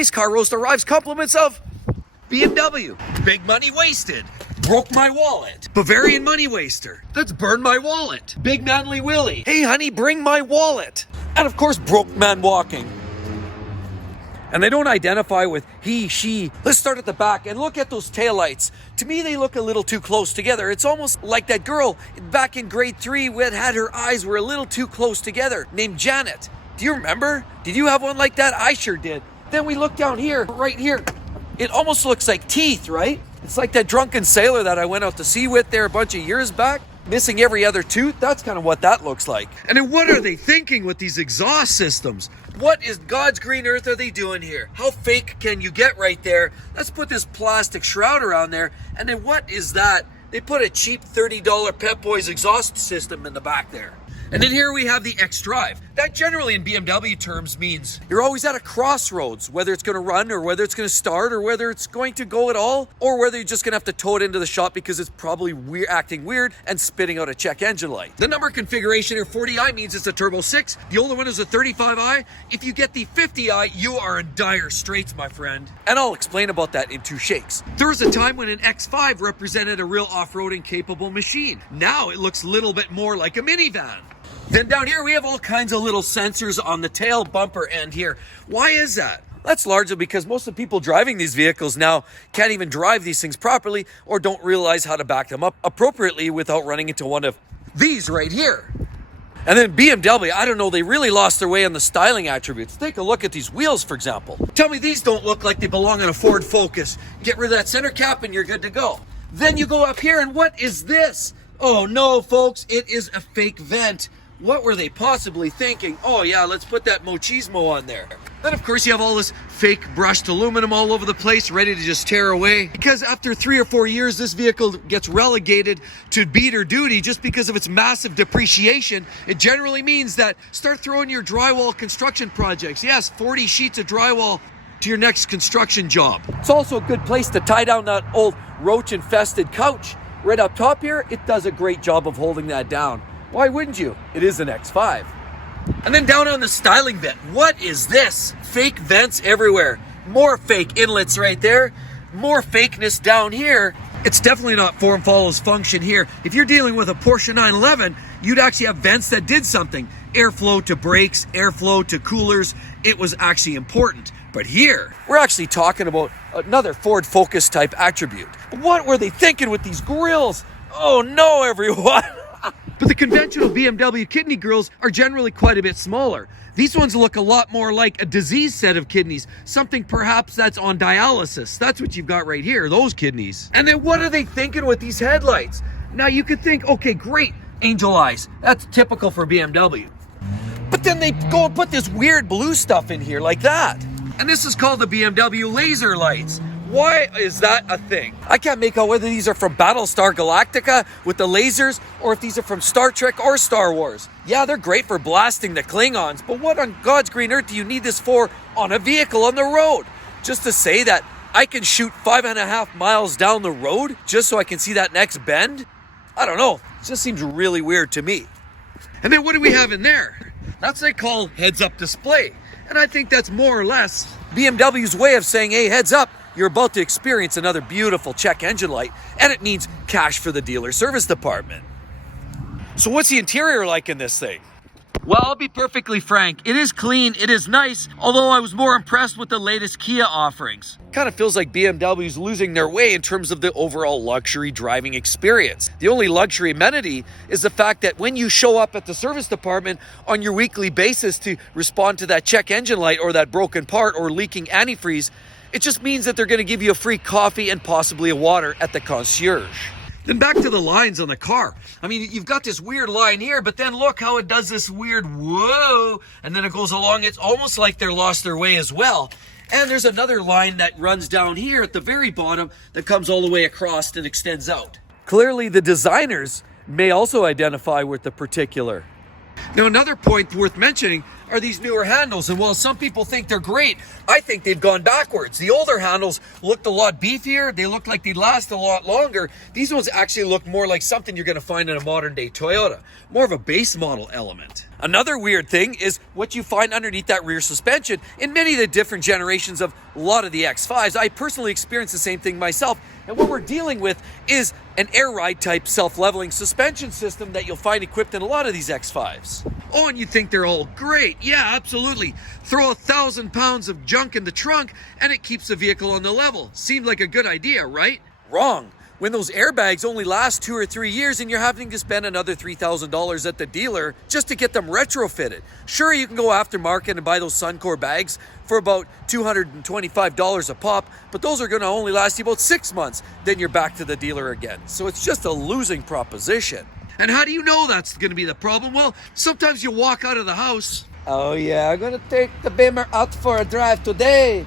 today's car roast arrives compliments of BMW. Big money wasted. Broke my wallet. Bavarian money waster. That's burned my wallet. Big manly Willie. Hey honey, bring my wallet. And of course, broke man walking. And they don't identify with he, she. Let's start at the back and look at those taillights. To me, they look a little too close together. It's almost like that girl back in grade 3 that had her eyes were a little too close together, named Janet. Do you remember? Did you have one like that? I sure did. Then we look down here, right here. It almost looks like teeth, right? It's like that drunken sailor that I went out to sea with there a bunch of years back, missing every other tooth. That's kind of what that looks like. And then what are they thinking with these exhaust systems? What is God's green earth are they doing here? How fake can you get right there? Let's put this plastic shroud around there. And then what is that? They put a cheap $30 Pep Boys exhaust system in the back there. And then here we have the X-Drive. That generally in BMW terms means you're always at a crossroads, whether it's going to run or whether it's going to start or whether it's going to go at all, or whether you're just going to have to tow it into the shop because it's probably acting weird and spitting out a check engine light. The number configuration here, 40i, means it's a Turbo 6. The older one is a 35i. If you get the 50i, you are in dire straits, my friend. And I'll explain about that in 2 shakes. There was a time when an X5 represented a real off-roading capable machine. Now it looks a little bit more like a minivan. Then down here, we have all kinds of little sensors on the tail bumper end here. Why is that? That's largely because most of the people driving these vehicles now can't even drive these things properly or don't realize how to back them up appropriately without running into one of these right here. And then BMW, I don't know, they really lost their way on the styling attributes. Take a look at these wheels, for example. Tell me these don't look like they belong on a Ford Focus. Get rid of that center cap and you're good to go. Then you go up here and what is this? Oh no, folks, it is a fake vent. What were they possibly thinking? Oh yeah, let's put that machismo on there. Then of course you have all this fake brushed aluminum all over the place, ready to just tear away. Because after 3 or 4 years, this vehicle gets relegated to beater duty just because of its massive depreciation. It generally means that start throwing your drywall construction projects. Yes, 40 sheets of drywall to your next construction job. It's also a good place to tie down that old roach-infested couch. Right up top here, it does a great job of holding that down. Why wouldn't you? It is an X5. And then down on the styling bit, what is this? Fake vents everywhere. More fake inlets right there. More fakeness down here. It's definitely not form follows function here. If you're dealing with a Porsche 911, you'd actually have vents that did something. Airflow to brakes, airflow to coolers. It was actually important. But here, we're actually talking about another Ford Focus type attribute. What were they thinking with these grills? Oh no, everyone. But the conventional BMW kidney grills are generally quite a bit smaller. These ones look a lot more like a diseased set of kidneys, something perhaps that's on dialysis. That's what you've got right here, those kidneys. And then what are they thinking with these headlights? Now you could think, okay, great, angel eyes. That's typical for BMW. But then they go and put this weird blue stuff in here like that. And this is called the BMW laser lights. Why is that a thing? I can't make out whether these are from Battlestar Galactica with the lasers or if these are from Star Trek or Star Wars. Yeah, they're great for blasting the Klingons, but what on God's green earth do you need this for on a vehicle on the road? Just to say that I can shoot 5.5 miles down the road just so I can see that next bend? I don't know. It just seems really weird to me. And then what do we have in there? That's what they call heads-up display. And I think that's more or less BMW's way of saying, hey, heads up. You're about to experience another beautiful check engine light, and it needs cash for the dealer service department. So what's the interior like in this thing? Well, I'll be perfectly frank. It is clean, it is nice, although I was more impressed with the latest Kia offerings. Kind of feels like BMW's losing their way in terms of the overall luxury driving experience. The only luxury amenity is the fact that when you show up at the service department on your weekly basis to respond to that check engine light or that broken part or leaking antifreeze, it just means that they're going to give you a free coffee and possibly a water at the concierge. Then back to the lines on the car. I mean, you've got this weird line here, but then look how it does this weird whoa, and then it goes along. It's almost like they're lost their way as well. And there's another line that runs down here at the very bottom that comes all the way across and extends out. Clearly, the designers may also identify with the particular. Now, another point worth mentioning are these newer handles. And while some people think they're great, I think they've gone backwards. The older handles looked a lot beefier. They looked like they'd last a lot longer. These ones actually look more like something you're going to find in a modern day Toyota. More of a base model element. Another weird thing is what you find underneath that rear suspension. In many of the different generations of a lot of the X5s, I personally experienced the same thing myself. And what we're dealing with is an air ride type self-leveling suspension system that you'll find equipped in a lot of these X5s. Oh, and you think they're all great. Yeah, absolutely. Throw 1,000 pounds of junk in the trunk and it keeps the vehicle on the level. Seemed like a good idea, right? Wrong. When those airbags only last 2 or 3 years and you're having to spend another $3,000 at the dealer just to get them retrofitted. Sure, you can go aftermarket and buy those Suncor bags for about $225 a pop, but those are going to only last you about 6 months. Then you're back to the dealer again. So it's just a losing proposition. And how do you know that's going to be the problem? Well, sometimes you walk out of the house. Oh yeah, I'm going to take the Beamer out for a drive today.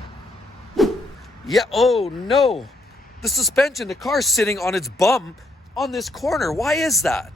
Yeah, oh no. The suspension, the car's sitting on its bum on this corner. Why is that?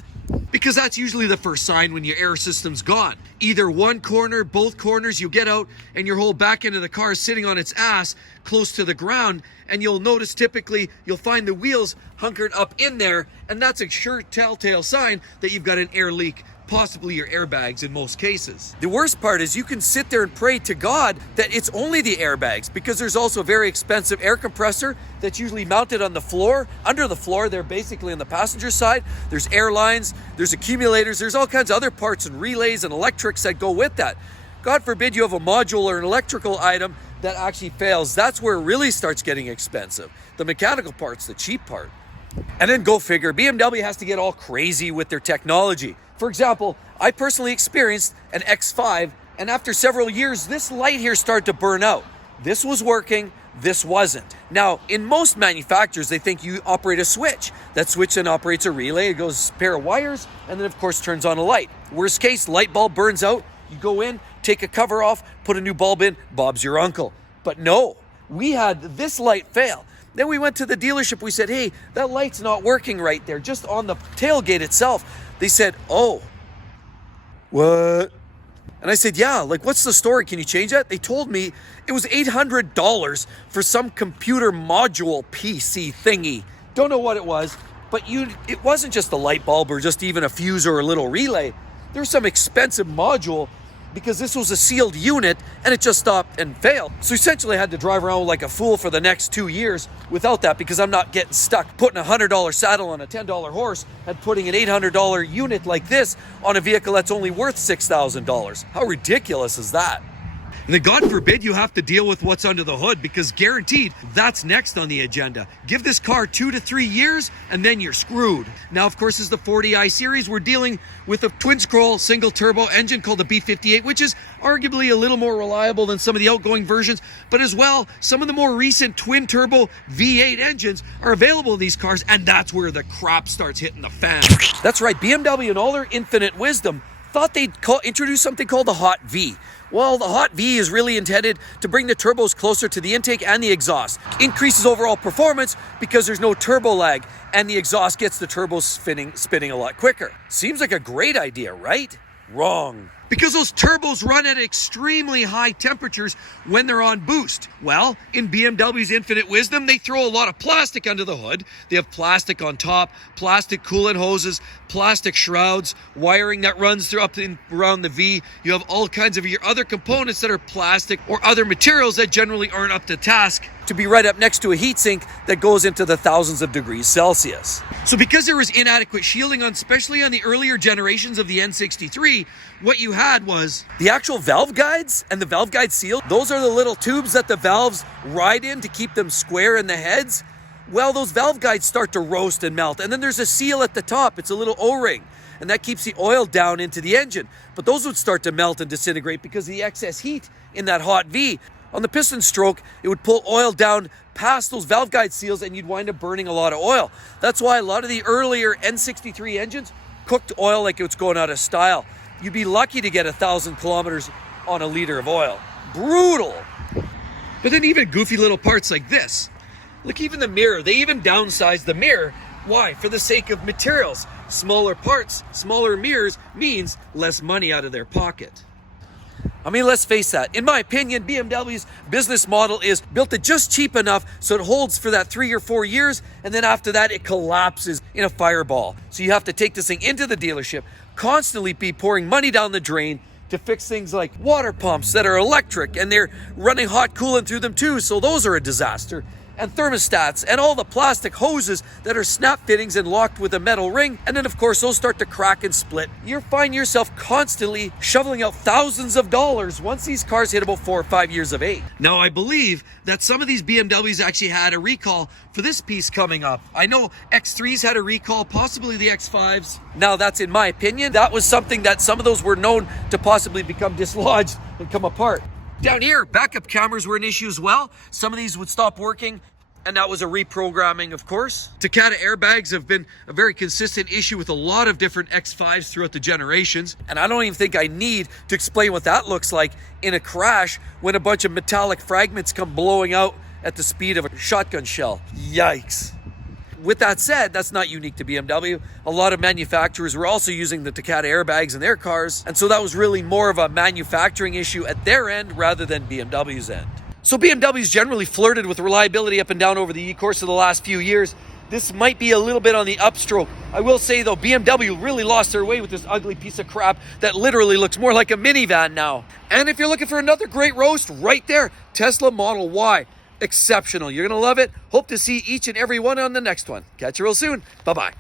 Because that's usually the first sign when your air system's gone. Either one corner, both corners, you get out and your whole back end of the car is sitting on its ass close to the ground, and you'll notice typically you'll find the wheels hunkered up in there, and that's a sure telltale sign that you've got an air leak. Possibly your airbags in most cases. The worst part is you can sit there and pray to God that it's only the airbags, because there's also a very expensive air compressor that's usually mounted on the floor, under the floor. They're basically on the passenger side. There's air lines, there's accumulators, there's all kinds of other parts and relays and electrics that go with that. God forbid you have a module or an electrical item that actually fails. That's where it really starts getting expensive. The mechanical part's the cheap part. And then go figure, BMW has to get all crazy with their technology. For example, I personally experienced an X5, and after several years, this light here started to burn out. This was working, this wasn't. Now, in most manufacturers, they think you operate a switch. That switch then operates a relay, it goes a pair of wires, and then of course turns on a light. Worst case, light bulb burns out, you go in, take a cover off, put a new bulb in, Bob's your uncle. But no, we had this light fail. Then we went to the dealership, we said, hey, that light's not working right there, just on the tailgate itself. They said, oh, what? And I said, yeah, like, what's the story? Can you change that? They told me it was $800 for some computer module PC thingy. Don't know what it was, but it wasn't just a light bulb or just even a fuse or a little relay. There was some expensive module, because this was a sealed unit and it just stopped and failed. So essentially I had to drive around like a fool for the next 2 years without that, because I'm not getting stuck putting a $100 saddle on a $10 horse and putting an $800 unit like this on a vehicle that's only worth $6,000. How ridiculous is that? And then God forbid you have to deal with what's under the hood, because guaranteed that's next on the agenda. Give this car 2 to 3 years and then you're screwed. Now, of course, as the 40i series, we're dealing with a twin scroll single turbo engine called the B58, which is arguably a little more reliable than some of the outgoing versions, but as well, some of the more recent twin turbo V8 engines are available in these cars, and that's where the crap starts hitting the fan. That's right, BMW in all their infinite wisdom thought they'd introduce something called the Hot V. Well, the Hot V is really intended to bring the turbos closer to the intake and the exhaust. Increases overall performance because there's no turbo lag, and the exhaust gets the turbos spinning a lot quicker. Seems like a great idea, right? Wrong. Because those turbos run at extremely high temperatures when they're on boost. Well, in BMW's infinite wisdom, they throw a lot of plastic under the hood. They have plastic on top, plastic coolant hoses, plastic shrouds, wiring that runs through around the V. You have all kinds of your other components that are plastic or other materials that generally aren't up to task to be right up next to a heatsink that goes into the thousands of degrees Celsius. So because there was inadequate shielding especially on the earlier generations of the N63, what you had was the actual valve guides and the valve guide seal. Those are the little tubes that the valves ride in to keep them square in the heads. Well, those valve guides start to roast and melt. And then there's a seal at the top. It's a little O-ring. And that keeps the oil down into the engine. But those would start to melt and disintegrate because of the excess heat in that Hot V. On the piston stroke, it would pull oil down past those valve guide seals and you'd wind up burning a lot of oil. That's why a lot of the earlier N63 engines cooked oil like it was going out of style. You'd be lucky to get 1,000 kilometers on a liter of oil. Brutal. But then even goofy little parts like this. Look, even the mirror, they even downsized the mirror. Why? For the sake of materials. Smaller parts, smaller mirrors means less money out of their pocket. I mean, let's face that. In my opinion, BMW's business model is built it just cheap enough so it holds for that 3 or 4 years, and then after that, it collapses in a fireball. So you have to take this thing into the dealership, constantly be pouring money down the drain to fix things like water pumps that are electric and they're running hot coolant through them too, so those are a disaster. And thermostats and all the plastic hoses that are snap fittings and locked with a metal ring, and then of course those start to crack and split. You find yourself constantly shoveling out thousands of dollars once these cars hit about 4 or 5 years of age. Now I believe that some of these BMWs actually had a recall for this piece coming up. I know X3s had a recall, possibly the X5s. Now that's in my opinion. That was something that some of those were known to possibly become dislodged and come apart. Down here, backup cameras were an issue as well. Some of these would stop working, and that was a reprogramming, of course. Takata airbags have been a very consistent issue with a lot of different X5s throughout the generations, and I don't even think I need to explain what that looks like in a crash when a bunch of metallic fragments come blowing out at the speed of a shotgun shell. Yikes. With that said, that's not unique to BMW. A lot of manufacturers were also using the Takata airbags in their cars, and so that was really more of a manufacturing issue at their end rather than BMW's end. So BMW's generally flirted with reliability up and down over the course of the last few years. This might be a little bit on the upstroke. I will say though, BMW really lost their way with this ugly piece of crap that literally looks more like a minivan now. And if you're looking for another great roast, right there, Tesla Model Y. Exceptional. You're going to love it. Hope to see each and every one on the next one. Catch you real soon. Bye-bye.